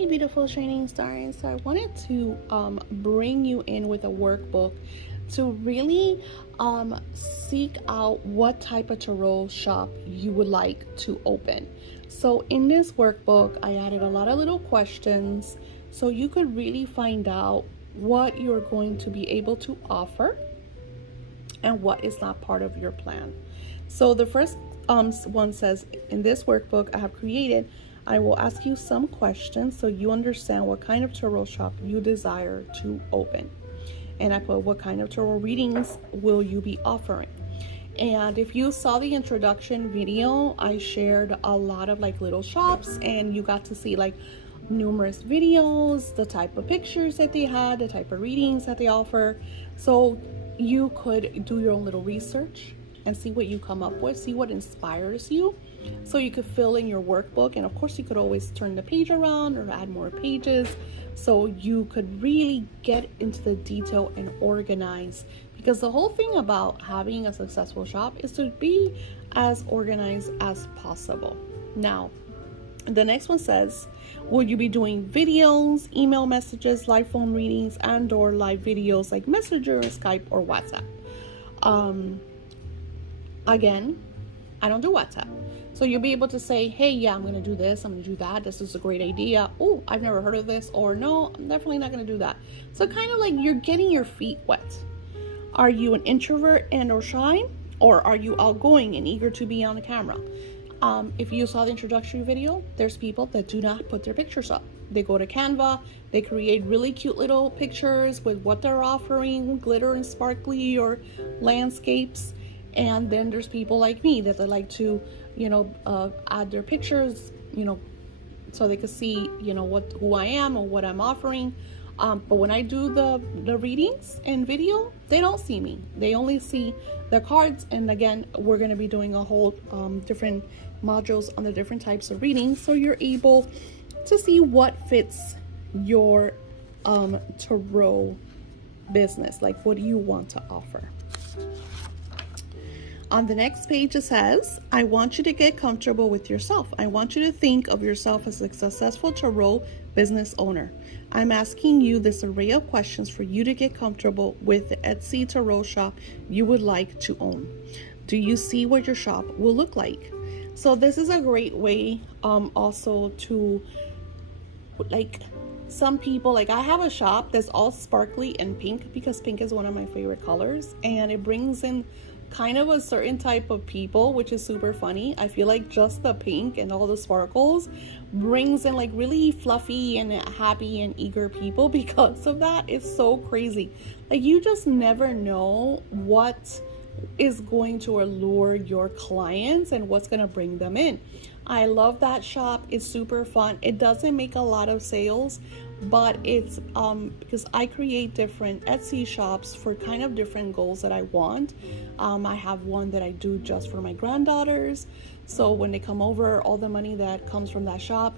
Hey beautiful shining stars. So I wanted to bring you in with a workbook to really seek out what type of tarot shop you would like to open. So in this workbook I added a lot of little questions so you could really find out what you're going to be able to offer and what is not part of your plan. So the first one says, in this workbook I have created, I will ask you some questions so you understand what kind of tarot shop you desire to open. And I put, what kind of tarot readings will you be offering? And if you saw the introduction video, I shared a lot of like little shops, and you got to see like numerous videos, the type of pictures that they had, the type of readings that they offer. So you could do your own little research and see what you come up with, see what inspires you, so you could fill in your workbook. And of course you could always turn the page around or add more pages so you could really get into the detail and organize, because the whole thing about having a successful shop is to be as organized as possible. Now the next one says, will you be doing videos, email messages, live phone readings, and or live videos like Messenger, Skype, or WhatsApp? Again, I don't do WhatsApp. So you'll be able to say, hey, yeah, I'm going to do this, I'm going to do that. This is a great idea. Oh, I've never heard of this. Or no, I'm definitely not going to do that. So kind of like you're getting your feet wet. Are you an introvert and or shy? Or are you outgoing and eager to be on the camera? If you saw the introductory video, there's people that do not put their pictures up. They go to Canva, they create really cute little pictures with what they're offering, glitter and sparkly or landscapes. And then there's people like me that they like to, add their pictures, so they can see, who I am or what I'm offering. But when I do the readings and video, they don't see me. They only see the cards. And again, we're going to be doing a whole different modules on the different types of readings, so you're able to see what fits your tarot business. Like, what do you want to offer? On the next page it says, I want you to get comfortable with yourself. I want you to think of yourself as a successful tarot business owner. I'm asking you this array of questions for you to get comfortable with the Etsy tarot shop you would like to own. Do you see what your shop will look like? So this is a great way also to, like, some people, like I have a shop that's all sparkly and pink because pink is one of my favorite colors, and it brings in kind of a certain type of people, which is super funny. I feel like just the pink and all the sparkles brings in like really fluffy and happy and eager people. Because of that, it's so crazy. Like, you just never know what is going to allure your clients and what's going to bring them in. I love that shop. It's super fun. It doesn't make a lot of sales, but it's because I create different Etsy shops for kind of different goals that I want. I have one that I do just for my granddaughters, so when they come over, all the money that comes from that shop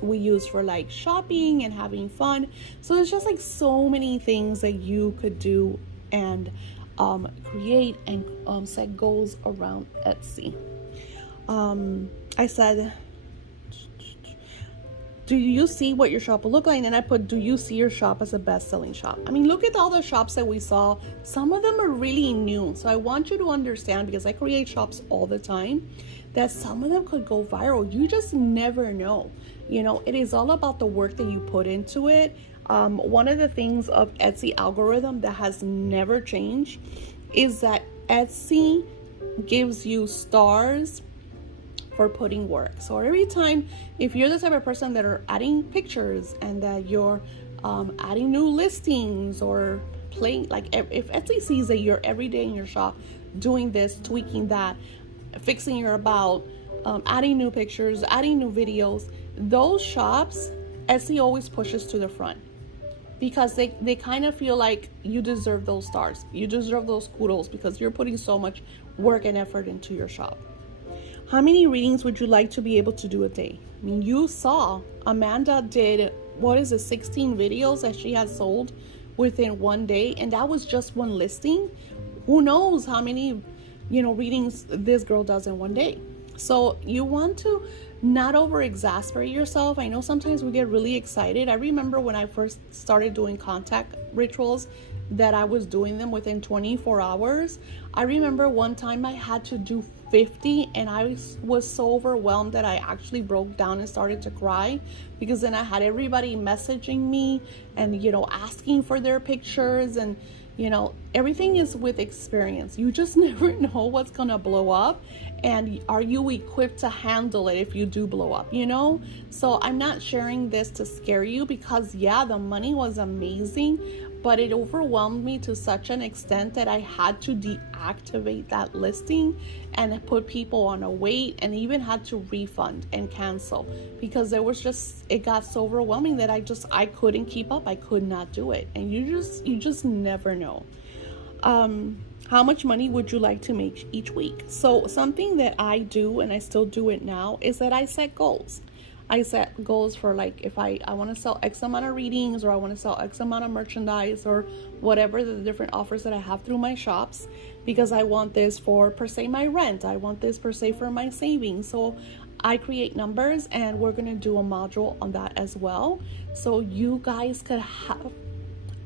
we use for like shopping and having fun. So it's just like so many things that you could do and create and set goals around Etsy. I said, do you see what your shop will look like? And I put, do you see your shop as a best-selling shop? I mean, look at all the shops that we saw. Some of them are really new. So I want you to understand, because I create shops all the time, that some of them could go viral. You just never know. It is all about the work that you put into it. One of the things of Etsy algorithm that has never changed is that Etsy gives you stars for putting work. So every time, if you're the type of person that are adding pictures and that you're adding new listings or playing, like if Etsy sees that you're every day in your shop doing this, tweaking that, fixing your about, adding new pictures, adding new videos, those shops Etsy always pushes to the front, because they kind of feel like you deserve those stars, you deserve those kudos, because you're putting so much work and effort into your shop. How many readings would you like to be able to do a day? I mean, you saw Amanda did, 16 videos that she had sold within one day, and that was just one listing. Who knows how many readings this girl does in one day. So you want to not over exasperate yourself. I know sometimes we get really excited. I remember when I first started doing contact rituals that I was doing them within 24 hours. I remember one time I had to do 50 and I was so overwhelmed that I actually broke down and started to cry, because then I had everybody messaging me and asking for their pictures, and everything is with experience. You just never know what's gonna blow up, and are you equipped to handle it if you do blow up, So I'm not sharing this to scare you, because yeah, the money was amazing, but it overwhelmed me to such an extent that I had to deactivate that listing and put people on a wait, and even had to refund and cancel, because it got so overwhelming that I couldn't keep up. I could not do it. And you just never know. How much money would you like to make each week? So something that I do, and I still do it now, is that I set goals. I set goals for, like, if I want to sell X amount of readings, or I want to sell X amount of merchandise, or whatever the different offers that I have through my shops, because I want this for, per se, my rent. I want this, per se, for my savings. So I create numbers, and we're going to do a module on that as well. So you guys could have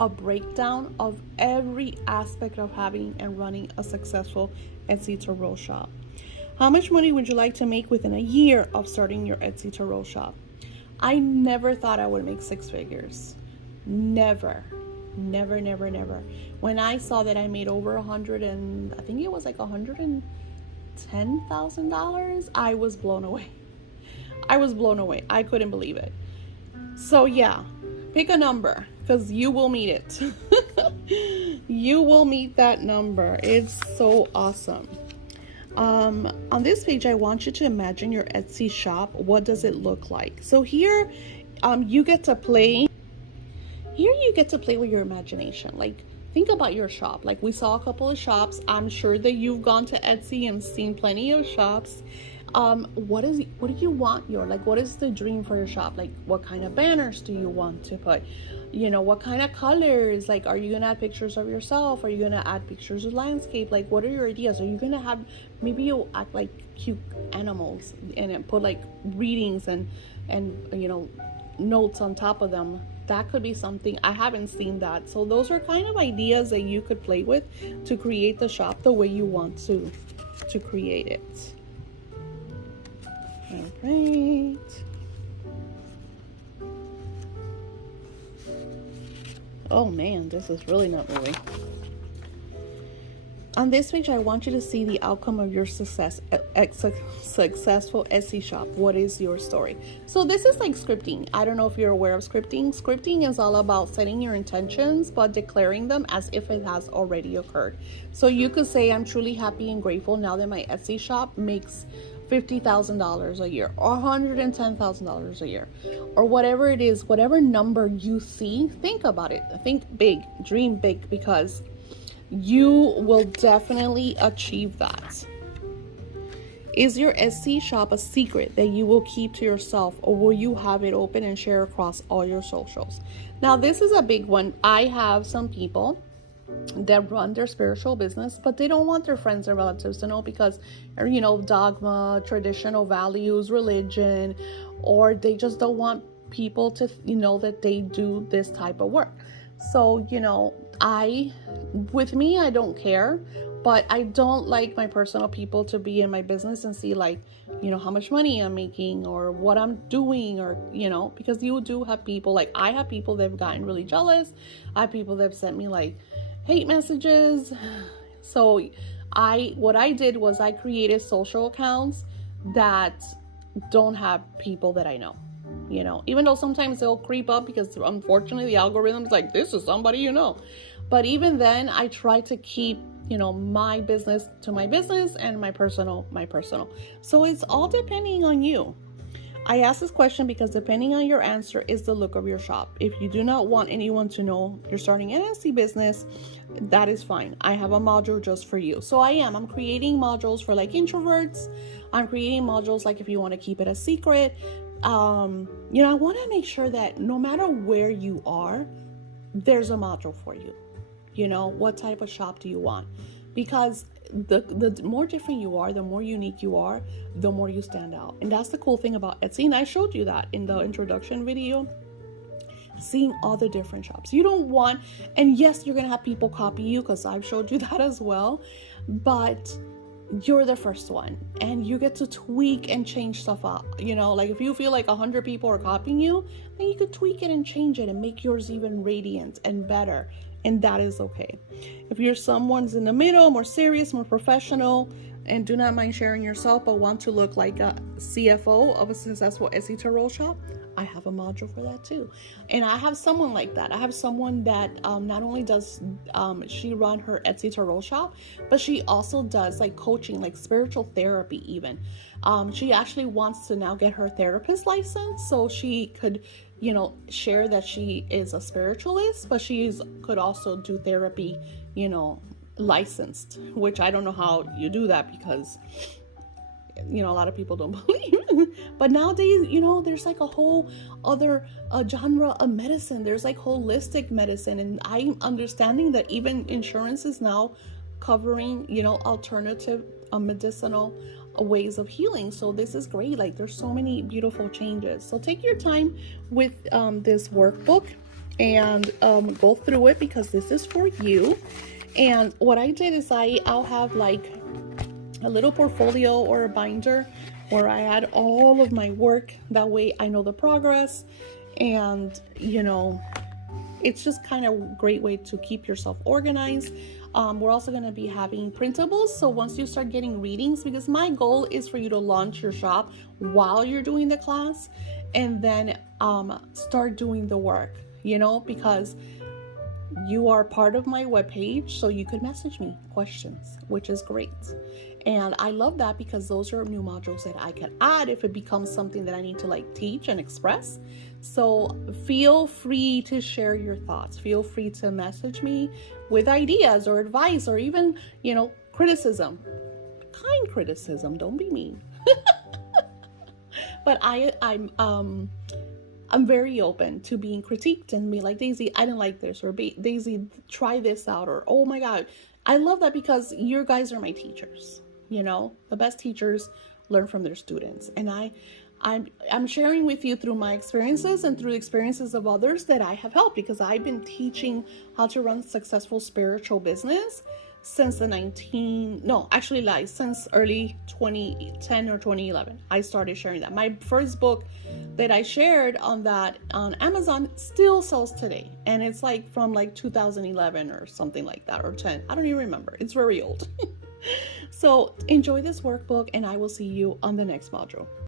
a breakdown of every aspect of having and running a successful Etsy tarot shop. How much money would you like to make within a year of starting your Etsy tarot shop? I never thought I would make six figures. Never. When I saw that I made over I think it was like $110,000, I was blown away. I couldn't believe it. So yeah, pick a number, because you will meet it. You will meet that number. It's so awesome. On this page, I want you to imagine your Etsy shop. What does it look like? So here, you get to play. Here you get to play with your imagination. Like, think about your shop. Like, we saw a couple of shops. I'm sure that you've gone to Etsy and seen plenty of shops. What do you want what is the dream for your shop? Like, what kind of banners do you want to put? What kind of colors? Like, are you gonna add pictures of yourself? Are you gonna add pictures of landscape? Like, what are your ideas? Are you gonna have, maybe you'll act like cute animals and then put like readings and notes on top of them. That could be something. I haven't seen that. So those are kind of ideas that you could play with to create the shop the way you want to create it. All right. Oh man, this is really not moving. On this page, I want you to see the outcome of your successful Etsy shop. What is your story? So this is like scripting. I don't know if you're aware of scripting. Scripting is all about setting your intentions, but declaring them as if it has already occurred. So you could say, I'm truly happy and grateful now that my Etsy shop makes $50,000 a year, or $110,000 a year, or whatever it is, whatever number you see. Think about it. Think big, dream big, because you will definitely achieve that. Is your Etsy shop a secret that you will keep to yourself, or will you have it open and share across all your socials? Now, this is a big one. I have some people that run their spiritual business, but they don't want their friends and relatives to know, because dogma, traditional values, religion, or they just don't want people to know that they do this type of work. So I don't care, but I don't like my personal people to be in my business and see how much money I'm making or what I'm doing, or because you do have people, like I have people that have gotten really jealous. I have people that have sent me hate messages. So what I did was I created social accounts that don't have people that I know, even though sometimes they'll creep up, because unfortunately the algorithm's like, this is somebody but even then I try to keep my business to my business and my personal. So it's all depending on you. I ask this question because depending on your answer is the look of your shop. If you do not want anyone to know you're starting an Etsy business, that is fine. I have a module just for you. So I'm creating modules for introverts. I'm creating modules if you want to keep it a secret. I want to make sure that no matter where you are, there's a module for you. What type of shop do you want? because the more different you are, the more unique you are, the more you stand out. And that's the cool thing about Etsy. And I showed you that in the introduction video, seeing all the different shops. You don't want, and yes, you're gonna have people copy you, because I've showed you that as well, but you're the first one, and you get to tweak and change stuff up. Like if you feel like 100 people are copying you, then you could tweak it and change it and make yours even radiant and better, and that is okay. If you're someone's in the middle, more serious, more professional, and do not mind sharing yourself, but want to look like a CFO of a successful Etsy tarot shop, I have a module for that too. And I have someone like that. I have someone that not only does she run her Etsy tarot shop, but she also does like coaching, like spiritual therapy even. She actually wants to now get her therapist license, so she could, share that she is a spiritualist, but could also do therapy, licensed, which I don't know how you do that, because a lot of people don't believe. But nowadays, there's like a whole other genre of medicine. There's like holistic medicine, and I'm understanding that even insurance is now covering, alternative medicinal ways of healing. So this is great. Like there's so many beautiful changes. So take your time with this workbook and go through it, because this is for you. And what I did is I'll have like a little portfolio or a binder where I add all of my work. That way I know the progress, and it's just kind of a great way to keep yourself organized. We're also going to be having printables, so once you start getting readings, because my goal is for you to launch your shop while you're doing the class, and then start doing the work, because you are part of my webpage, so you could message me questions, which is great. And I love that, because those are new modules that I can add if it becomes something that I need to like teach and express. So feel free to share your thoughts. Feel free to message me with ideas or advice, or even, criticism. Kind criticism, don't be mean. But I'm very open to being critiqued and be like, Daisy, I didn't like this, or Daisy, try this out, or oh my God. I love that, because you guys are my teachers. The best teachers learn from their students, and I'm sharing with you through my experiences and through the experiences of others that I have helped, because I've been teaching how to run successful spiritual business since since early 2010 or 2011. I started sharing that. My first book that I shared on Amazon still sells today, and it's like from like 2011 or something like that, or 10. I don't even remember. It's very old. So enjoy this workbook, and I will see you on the next module.